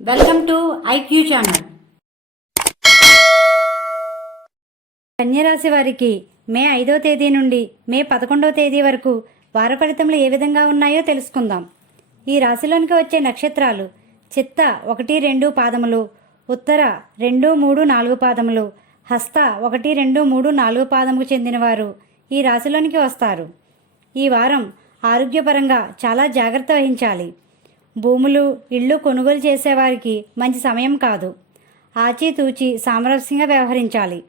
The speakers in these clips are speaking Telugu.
Welcome to IQ channel. కన్యరాశి వారికి మే ఐదో తేదీ నుండి మే పదకొండవ తేదీ వరకు వార ఫలితంలో ఏ విధంగా ఉన్నాయో తెలుసుకుందాం. ఈ రాశిలోనికి వచ్చే నక్షత్రాలు చిత్త ఒకటి రెండు పాదములు ఉత్తర రెండు మూడు నాలుగు పాదములు హస్త ఒకటి రెండు మూడు నాలుగు పాదముకు చెందినవారు ఈ రాశిలోనికి వస్తారు. ఈ వారం ఆరోగ్యపరంగా చాలా జాగ్రత్త వహించాలి. భూములు ఇళ్ళు కొనుగోలు చేసేవారికి మంచి సమయం కాదు. ఆచితూచి సామరస్యంగా వ్యవహరించాలి.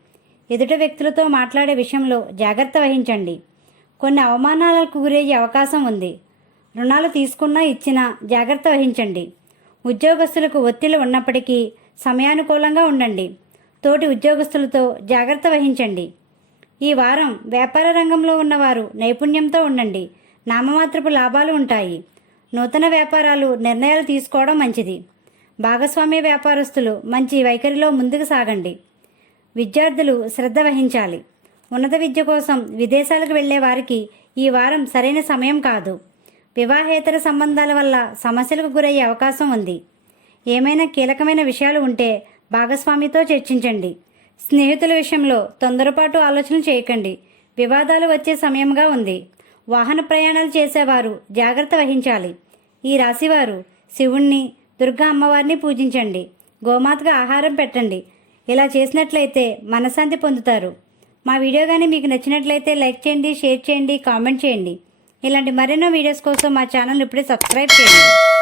ఎదుట వ్యక్తులతో మాట్లాడే విషయంలో జాగ్రత్త వహించండి. కొన్ని అవమానాలకు గురయ్యే అవకాశం ఉంది. రుణాలు తీసుకున్నా ఇచ్చినా జాగ్రత్త వహించండి. ఉద్యోగస్తులకు ఒత్తిళ్ళు ఉన్నప్పటికీ సమయానుకూలంగా ఉండండి. తోటి ఉద్యోగస్తులతో జాగ్రత్త వహించండి. ఈ వారం వ్యాపార రంగంలో ఉన్నవారు నైపుణ్యంతో ఉండండి. నామమాత్రపు లాభాలు ఉంటాయి. నూతన వ్యాపారాలు నిర్ణయాలు తీసుకోవడం మంచిది. భాగస్వామ్య వ్యాపారస్తులు మంచి వైఖరిలో ముందుకు సాగండి. విద్యార్థులు శ్రద్ధ వహించాలి. ఉన్నత విద్య కోసం విదేశాలకు వెళ్ళే వారికి ఈ వారం సరైన సమయం కాదు. వివాహేతర సంబంధాల వల్ల సమస్యలకు గురయ్యే అవకాశం ఉంది. ఏమైనా కీలకమైన విషయాలు ఉంటే భాగస్వామితో చర్చించండి. స్నేహితుల విషయంలో తొందరపాటు ఆలోచన చేయకండి. వివాదాలు వచ్చే సమయంగా ఉంది. వాహన ప్రయాణాలు చేసేవారు. జాగ్రత్త వహించాలి. ఈ రాశివారు శివుణ్ణి దుర్గా అమ్మవారిని పూజించండి. గోమాతగా ఆహారం పెట్టండి. ఇలా చేసినట్లయితే మనశ్శాంతి పొందుతారు. మా వీడియో కానీ మీకు నచ్చినట్లయితే లైక్ చేయండి షేర్ చేయండి కామెంట్ చేయండి. ఇలాంటి మరెన్నో వీడియోస్ కోసం మా ఛానల్ ఇప్పుడే సబ్స్క్రైబ్ చేయండి.